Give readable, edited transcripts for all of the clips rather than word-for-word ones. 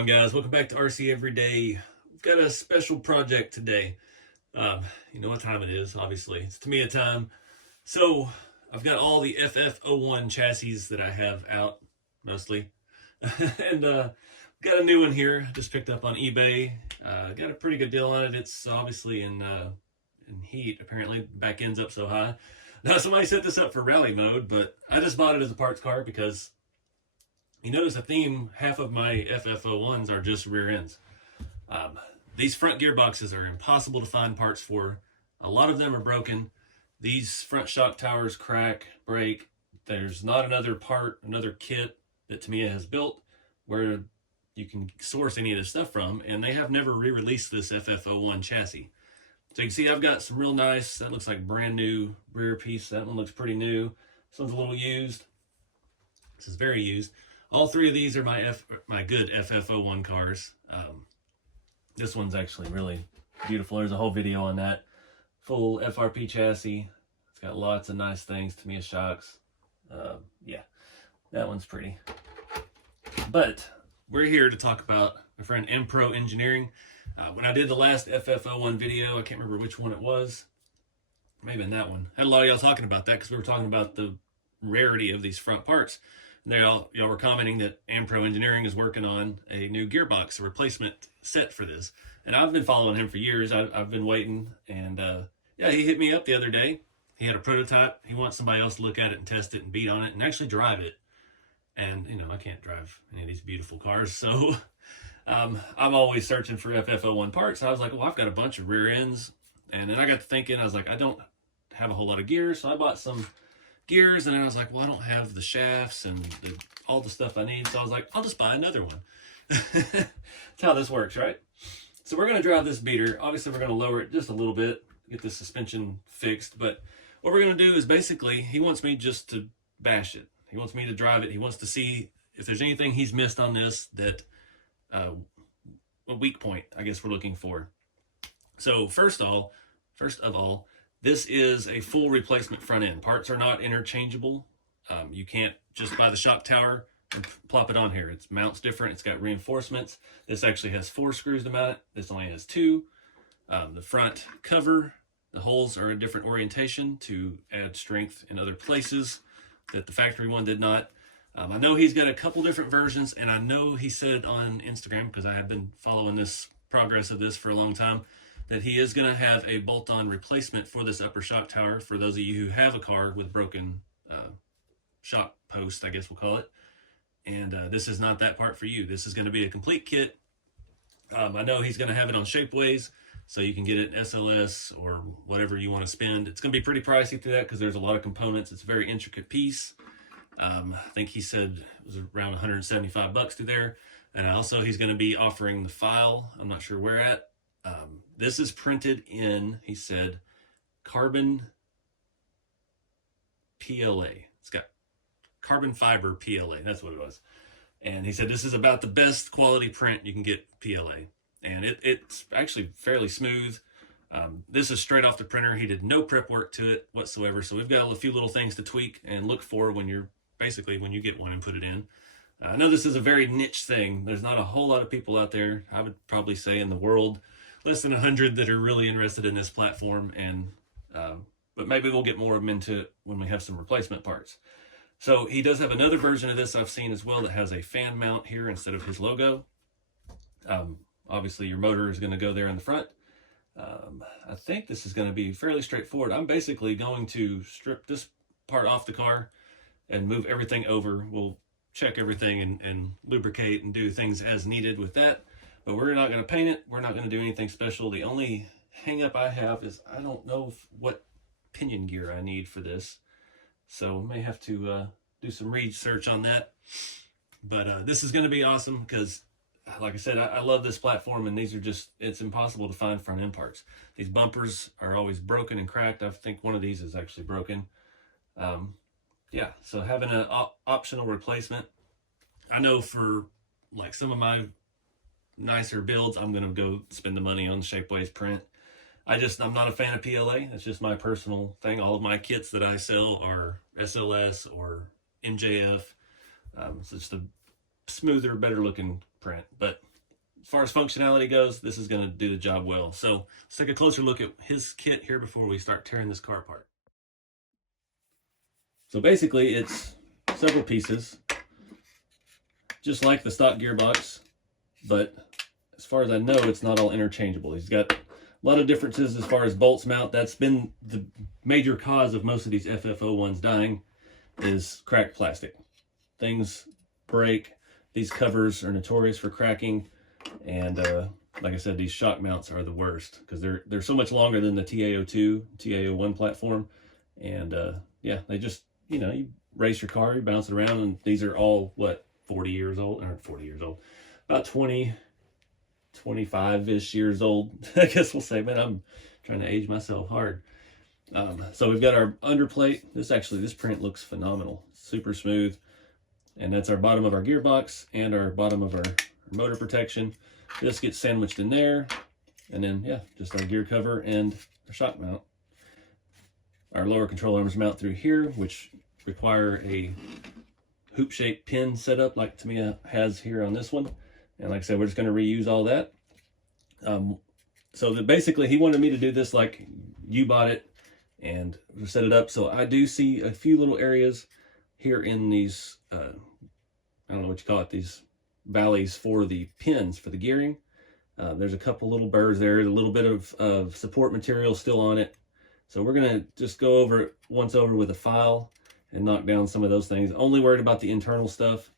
on, guys? Welcome back to RC Everyday. We've got a special project today. You know what time it is, obviously. It's Tamiya time. So, I've got all the FF01 chassis that I have out, mostly. And got a new one here, just picked up on eBay. Got a pretty good deal on it. It's obviously in heat, apparently. Back end's up so high. Now, somebody set this up for rally mode, but I just bought it as a parts car because you notice a theme, half of my FF01s are just rear ends. These front gearboxes are impossible to find parts for. A lot of them are broken. These front shock towers crack, break. There's not another part, another kit that Tamiya has built where you can source any of this stuff from, and they have never re-released this FF01 chassis. So you can see I've got some real nice, that looks like brand new rear piece. That one looks pretty new. This one's a little used. This is very used. All three of these are my good FF01 cars. This one's actually really beautiful. There's a whole video on that. Full FRP chassis. It's got lots of nice things. Tamiya shocks. Yeah, that one's pretty. But we're here to talk about my friend Ampro Engineering. When I did the last FF01 video, I can't remember which one it was. Maybe in that one. Had a lot of y'all talking about that because we were talking about the rarity of these front parts. Y'all were commenting that Ampro Engineering is working on a new gearbox, a replacement set for this. And I've been following him for years. I've been waiting. And yeah, he hit me up the other day. He had a prototype. He wants somebody else to look at it and test it and beat on it and actually drive it. And, you know, I can't drive any of these beautiful cars. So I'm always searching for FF01 parts. I was like, well, I've got a bunch of rear ends. And then I got to thinking, I was like, I don't have a whole lot of gears. So I bought some gears, and I was like, well, I don't have the shafts and all the stuff I need, so I was like, I'll just buy another one. That's how this works, right? So we're going to drive this beater. Obviously, we're going to lower it just a little bit, get the suspension fixed, but what we're going to do is basically, he wants me just to bash it. He wants me to drive it. He wants to see if there's anything he's missed on this that, a weak point, I guess we're looking for. So first of all, this is a full replacement front end. Parts are not interchangeable. You can't just buy the shock tower and plop it on here. It mounts different. It's got reinforcements. This actually has 4 screws to mount it. This only has 2. The front cover, the holes are a different orientation to add strength in other places that the factory one did not. I know he's got a couple different versions, and I know he said on Instagram, because I have been following this progress of this for a long time, that he is going to have a bolt-on replacement for this upper shock tower for those of you who have a car with broken shock post, I guess we'll call it. And this is not that part for you. This is going to be a complete kit. I know he's going to have it on Shapeways, so you can get it SLS or whatever you want to spend. It's going to be pretty pricey through that because there's a lot of components. It's a very intricate piece. I think he said it was around 175 bucks through there. And also he's going to be offering the file. I'm not sure where at. This is printed in, he said, carbon PLA. It's got carbon fiber PLA. That's what it was. And he said this is about the best quality print you can get PLA. And it's actually fairly smooth. This is straight off the printer. He did no prep work to it whatsoever. So we've got a few little things to tweak and look for when you get one and put it in. I know this is a very niche thing. There's not a whole lot of people out there, I would probably say in the world, less than 100 that are really interested in this platform, and but maybe we'll get more of them into it when we have some replacement parts. So he does have another version of this I've seen as well that has a fan mount here instead of his logo. Obviously your motor is going to go there in the front. I think this is going to be fairly straightforward. I'm basically going to strip this part off the car and move everything over. We'll check everything and lubricate and do things as needed with that. But we're not going to paint it. We're not going to do anything special. The only hang up I have is I don't know what pinion gear I need for this. So I may have to do some research on that. But this is going to be awesome because, like I said, I love this platform, and these are just, it's impossible to find front end parts. These bumpers are always broken and cracked. I think one of these is actually broken. Yeah, so having an optional replacement, I know for like some of my nicer builds, I'm going to go spend the money on Shapeways print. I'm not a fan of PLA. That's just my personal thing. All of my kits that I sell are SLS or MJF. So it's the smoother, better looking print. But as far as functionality goes, this is going to do the job well. So let's take a closer look at his kit here before we start tearing this car apart. So basically it's several pieces, just like the stock gearbox, but as far as I know, it's not all interchangeable. He's got a lot of differences as far as bolts mount. That's been the major cause of most of these FF01s dying, is cracked plastic. Things break. These covers are notorious for cracking, and like I said, these shock mounts are the worst because they're so much longer than the TAO2, TAO1 platform, and yeah, they just, you know, you race your car, you bounce it around, and these are all, what, 40 years old, or 40 years old, about 20, 25-ish years old, I guess we'll say. Man, I'm trying to age myself hard. So we've got our underplate. This print looks phenomenal, super smooth. And that's our bottom of our gearbox and our bottom of our motor protection. This gets sandwiched in there. And then, yeah, just our gear cover and our shock mount. Our lower control arms mount through here, which require a hoop-shaped pin setup like Tamiya has here on this one. And like I said, we're just going to reuse all that. So that basically he wanted me to do this like you bought it and set it up. So I do see a few little areas here in these, I don't know what you call it, these valleys for the pins for the gearing. There's a couple little burrs there, a little bit of support material still on it. So we're going to just go over it once over with a file and knock down some of those things. Only worried about the internal stuff.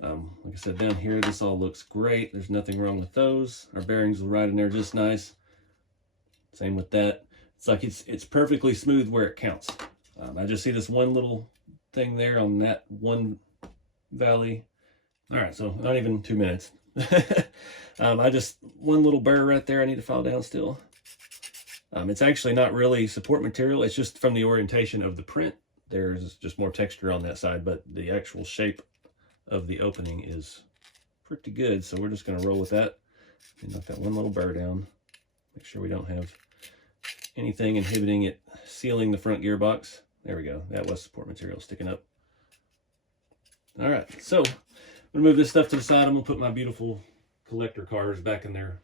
Like I said, down here, this all looks great. There's nothing wrong with those. Our bearings will ride in there just nice. Same with that. It's like it's perfectly smooth where it counts. I just see this one little thing there on that one valley. All right, so not even 2 minutes. One little burr right there I need to file down still. It's actually not really support material. It's just from the orientation of the print. There's just more texture on that side, but the actual shape of the opening is pretty good. So we're just going to roll with that and knock that one little burr down. Make sure we don't have anything inhibiting it sealing the front gearbox. There we go. That was support material sticking up. All right, so I'm gonna move this stuff to the side. I'm gonna put my beautiful collector cars back in their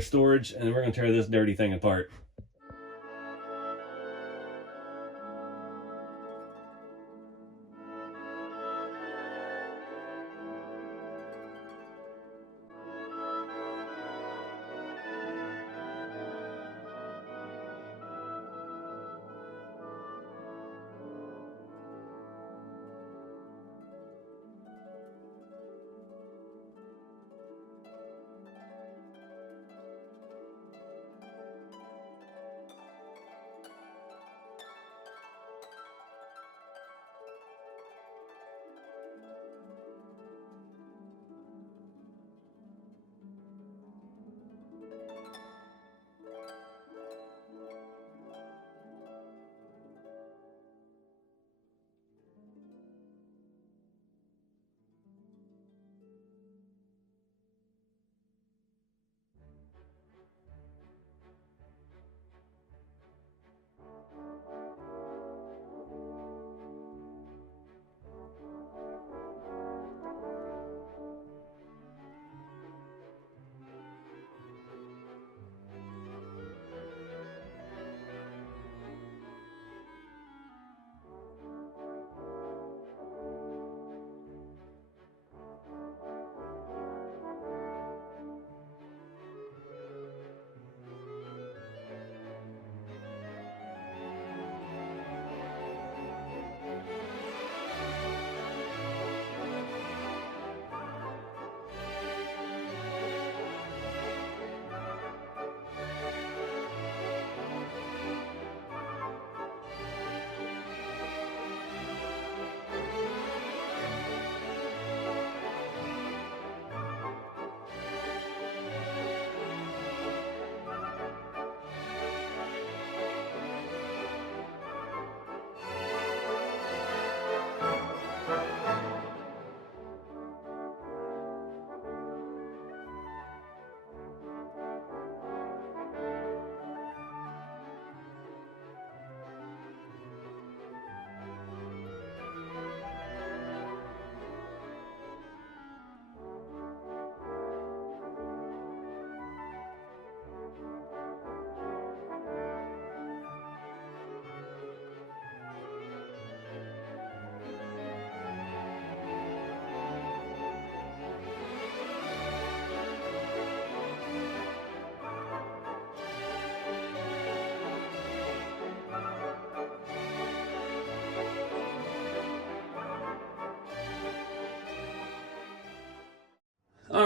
storage, and we're gonna tear this dirty thing apart.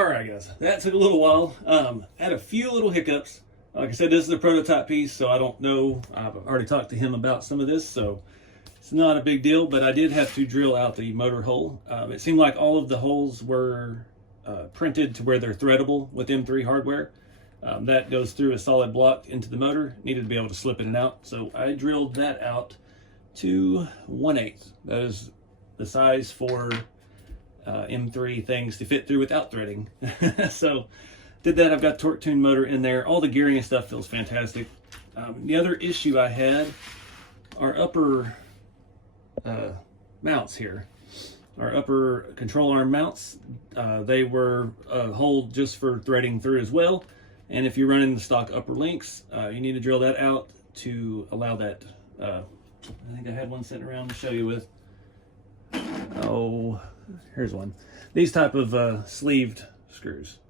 Alright guys, that took a little while. Had a few little hiccups. Like I said, this is a prototype piece, so I don't know. I've already talked to him about some of this, so it's not a big deal, but I did have to drill out the motor hole. It seemed like all of the holes were printed to where they're threadable with M3 hardware. That goes through a solid block into the motor. Needed to be able to slip in and out, so I drilled that out to 1/8. That is the size for M3 things to fit through without threading. So did that. I've got torque tuned motor in there. All the gearing and stuff feels fantastic. The other issue I had are upper mounts here. Our upper control arm mounts, they were a hole just for threading through as well. And if you're running the stock upper links, you need to drill that out to allow that. I think I had one sitting around to show you with. Oh, here's one. These type of sleeved screws.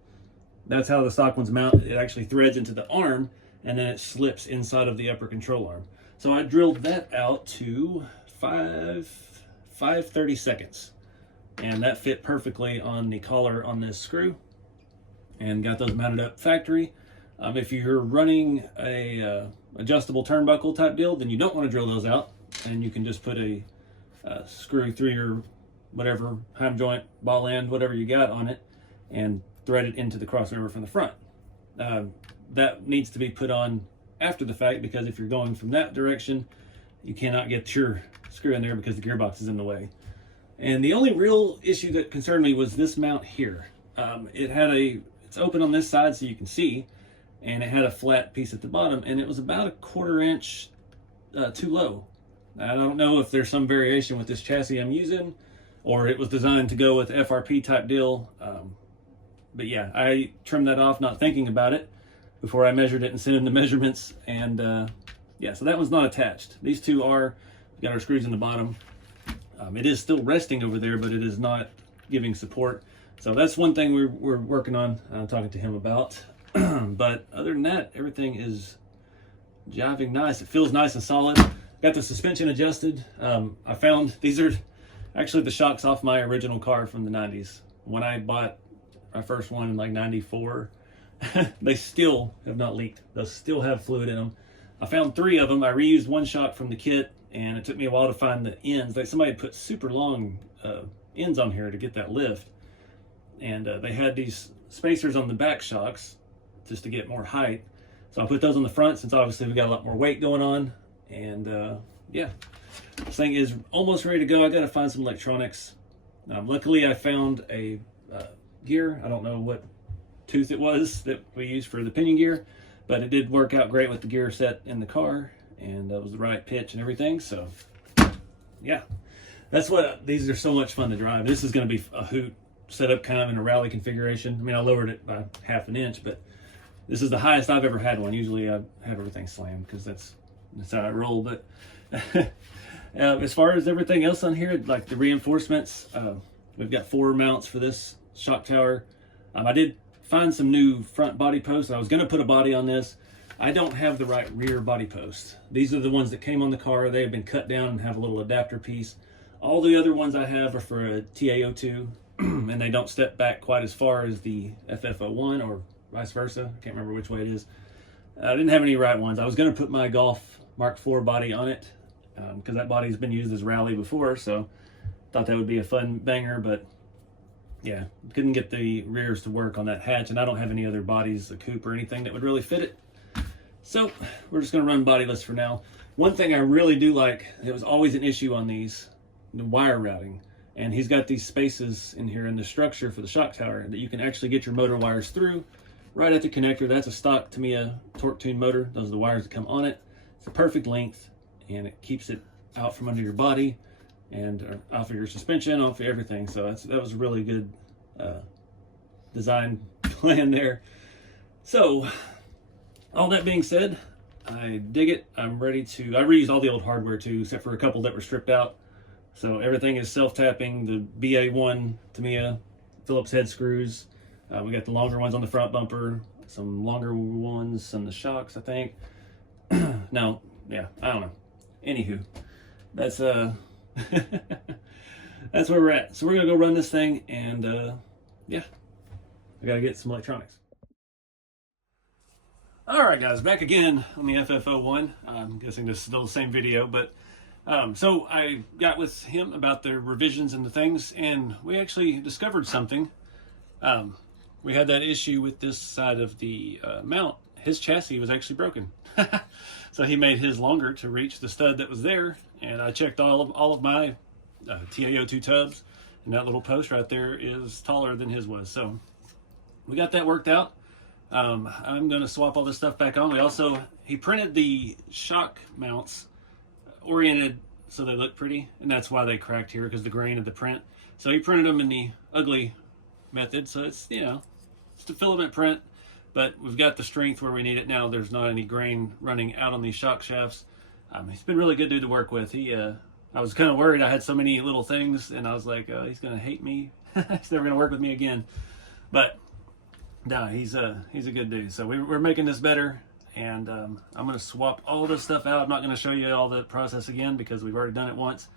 That's how the stock ones mount. It actually threads into the arm and then it slips inside of the upper control arm. So I drilled that out to 5/32, and that fit perfectly on the collar on this screw, and got those mounted up factory. If you're running a adjustable turnbuckle type deal, then you don't want to drill those out, and you can just put a screw through your whatever heim joint, ball end, whatever you got on it, and thread it into the crossover from the front. That needs to be put on after the fact, because if you're going from that direction, you cannot get your screw in there because the gearbox is in the way. And the only real issue that concerned me was this mount here. It's open on this side so you can see, and it had a flat piece at the bottom, and it was about 1/4 inch too low. I don't know if there's some variation with this chassis I'm using, or it was designed to go with FRP type deal. But yeah, I trimmed that off not thinking about it before I measured it and sent in the measurements. And yeah, so that one's not attached. These two are. We've got our screws in the bottom. It is still resting over there, but it is not giving support. So that's one thing we're working on, talking to him about. But other than that, everything is jiving nice. It feels nice and solid. Got the suspension adjusted. I found these are actually the shocks off my original car from the 90s. When I bought my first one in like 94, they still have not leaked. Those still have fluid in them. I found 3 of them. I reused one shock from the kit, and it took me a while to find the ends. Like somebody put super long ends on here to get that lift. And they had these spacers on the back shocks just to get more height. So I put those on the front since obviously we got a lot more weight going on. And yeah, this thing is almost ready to go. I got to find some electronics. Luckily I found a gear. I don't know what tooth it was that we used for the pinion gear, but it did work out great with the gear set in the car, and that was the right pitch and everything. So yeah, that's what these are so much fun to drive. This is going to be a hoot, set up kind of in a rally configuration. I mean, I lowered it by 1/2 inch, but this is the highest I've ever had one. Usually I have everything slammed because that's how I roll. But as far as everything else on here, like the reinforcements, we've got 4 mounts for this shock tower. I did find some new front body posts. I was going to put a body on this. I don't have the right rear body post. These are the ones that came on the car. They have been cut down and have a little adapter piece. All the other ones I have are for a TAO2, and they don't step back quite as far as the FF01 or vice versa. I can't remember which way it is. I didn't have any right ones. I was going to put my Golf Mark IV body on it because that body's been used as rally before, so thought that would be a fun banger, but yeah, couldn't get the rears to work on that hatch, and I don't have any other bodies, a coupe or anything that would really fit it. So we're just going to run bodyless for now. One thing I really do like, it was always an issue on these, the wire routing. And he's got these spaces in here in the structure for the shock tower that you can actually get your motor wires through right at the connector. That's a stock Tamiya torque tune motor. Those are the wires that come on it. It's a perfect length, and it keeps it out from under your body and off of your suspension, off of everything. So that was a really good design plan there. So all that being said, I dig it. I'm ready to, I reused all the old hardware too, except for a couple that were stripped out. So everything is self-tapping, the BA1 Tamiya Phillips head screws. We got the longer ones on the front bumper, some longer ones on the shocks, I think. No, yeah, I don't know. Anywho, that's that's where we're at. So we're gonna go run this thing, and yeah, I gotta get some electronics. Alright guys, back again on the FF01. I'm guessing this is still the same video, but so I got with him about the revisions and the things, and we actually discovered something. We had that issue with this side of the mount. His chassis was actually broken. So he made his longer to reach the stud that was there, and I checked all of my TAO2 tubs, and that little post right there is taller than his was. So we got that worked out. I'm going to swap all this stuff back on. He printed the shock mounts oriented so they look pretty, and that's why they cracked here, because the grain of the print. So he printed them in the ugly method, so it's, you know, it's a filament print, but we've got the strength where we need it now. There's not any grain running out on these shock shafts. He's been really good dude to work with. I was kind of worried. I had so many little things, and I was like, he's going to hate me. He's never going to work with me again. But no, he's a good dude. So we're making this better, and I'm going to swap all this stuff out. I'm not going to show you all the process again because we've already done it once.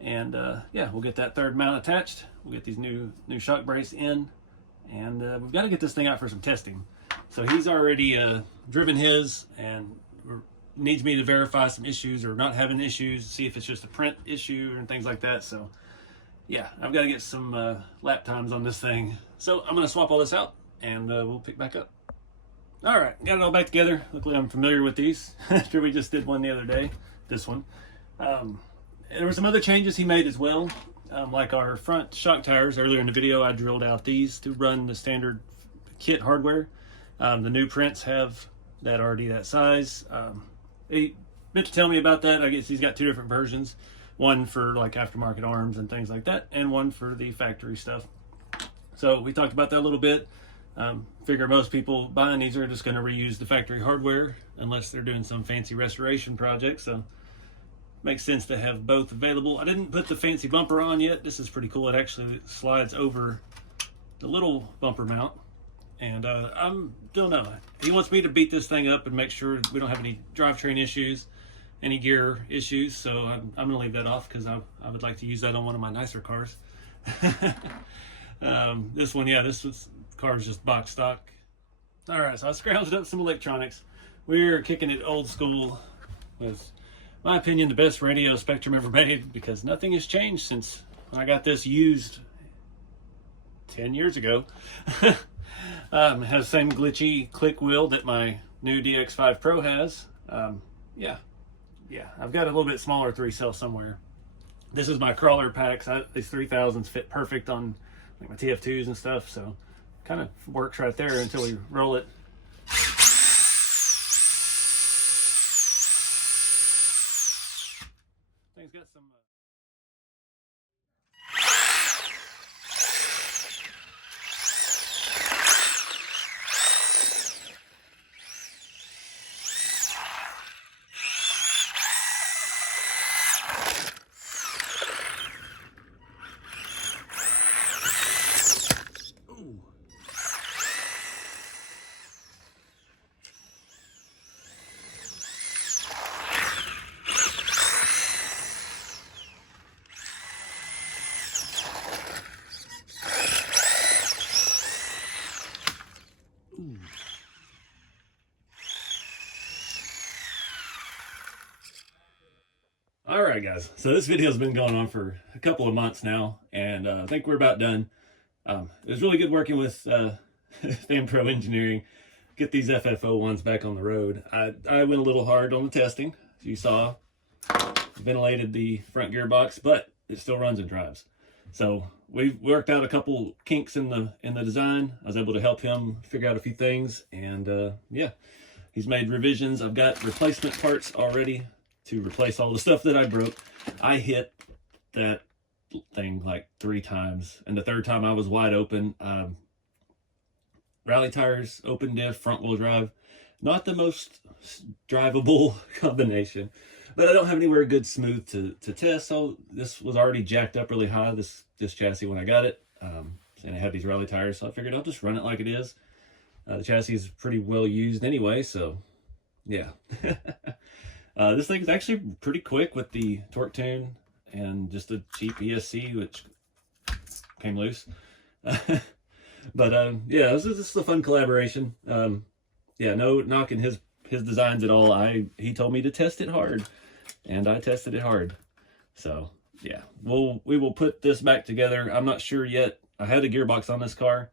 And yeah, we'll get that third mount attached. We'll get these new shock brace in, and we've got to get this thing out for some testing. So he's already driven his, and needs me to verify some issues or not having issues, see if it's just a print issue and things like that. So yeah, I've got to get some lap times on this thing. So I'm going to swap all this out, and we'll pick back up. All right, got it all back together. Luckily I'm familiar with these after we just did one the other day, this one. There were some other changes he made as well, like our front shock tires. Earlier in the video I drilled out these to run the standard kit hardware. The new prints have that already that size. He meant to tell me about that. I guess he's got two different versions, one for like aftermarket arms and things like that, and one for the factory stuff. So we talked about that a little bit. Figure most people buying these are just going to reuse the factory hardware unless they're doing some fancy restoration project. So makes sense to have both available. I didn't put the fancy bumper on yet. This is pretty cool. It actually slides over the little bumper mount. And don't know. He wants me to beat this thing up and make sure we don't have any drivetrain issues, any gear issues. So I'm going to leave that off because I would like to use that on one of my nicer cars. This one, yeah, car's just box stock. All right, so I scrounged up some electronics. We're kicking it old school with, my opinion, the best radio Spectrum ever made, because nothing has changed since I got this used 10 years ago. It has the same glitchy click wheel that my new DX5 Pro has. Yeah, I've got a little bit smaller 3-cell somewhere. This is my crawler packs. These 3000s fit perfect on like my TF2s and stuff, so kind of works right there until we roll it. Thing's got some All right, guys. So this video has been going on for a couple of months now, and I think we're about done. It was really good working with Ampro engineering, get these FF01s back on the road. I went a little hard on the testing, as you saw. Ventilated the front gearbox, but it still runs and drives. So we worked out a couple kinks in the design. I was able to help him figure out a few things, and yeah, he's made revisions. I've got replacement parts already to replace all the stuff that I broke. I hit that thing like 3 times, and the third time I was wide open. Rally tires, open diff, front wheel drive. Not the most drivable combination, but I don't have anywhere good smooth to test. So this was already jacked up really high, this chassis, when I got it. And it had these rally tires, so I figured I'll just run it like it is. The chassis is pretty well used anyway, so yeah. This thing's actually pretty quick with the torque tune and just a cheap ESC, which came loose. But yeah, this is a fun collaboration. Yeah, no knocking his designs at all. He told me to test it hard, and I tested it hard. So yeah, we will put this back together. I'm not sure yet. I had a gearbox on this car,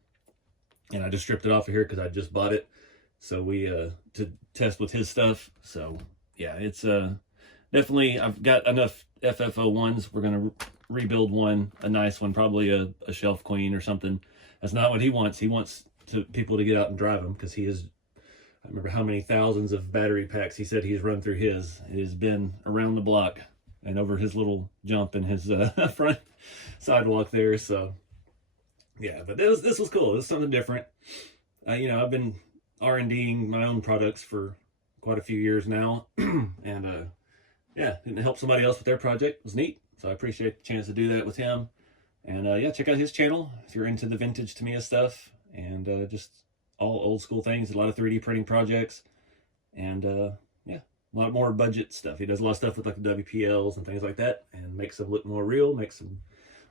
and I just stripped it off of here because I just bought it. So we to test with his stuff. So yeah, it's definitely, I've got enough FF01s. We're gonna rebuild one, a nice one, probably a shelf queen or something. That's not what he wants. He wants people to get out and drive them, because he is, I remember how many thousands of battery packs he said he's run through his. It has been around the block and over his little jump in his front sidewalk there. So yeah, but this was cool. This is something different. You know, I've been R&Ding my own products for quite a few years now, and yeah, and to help somebody else with their project was neat. So I appreciate the chance to do that with him. And yeah, check out his channel if you're into the vintage Tamiya stuff, and just all old school things, a lot of 3D printing projects, and yeah, a lot more budget stuff. He does a lot of stuff with like the WPLs and things like that, and makes them look more real, makes some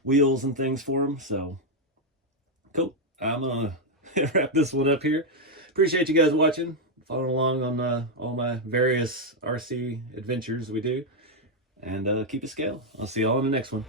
wheels and things for them. So cool. I'm gonna wrap this one up here. Appreciate you guys watching, following along on all my various RC adventures we do, and keep it scale. I'll see y'all in the next one.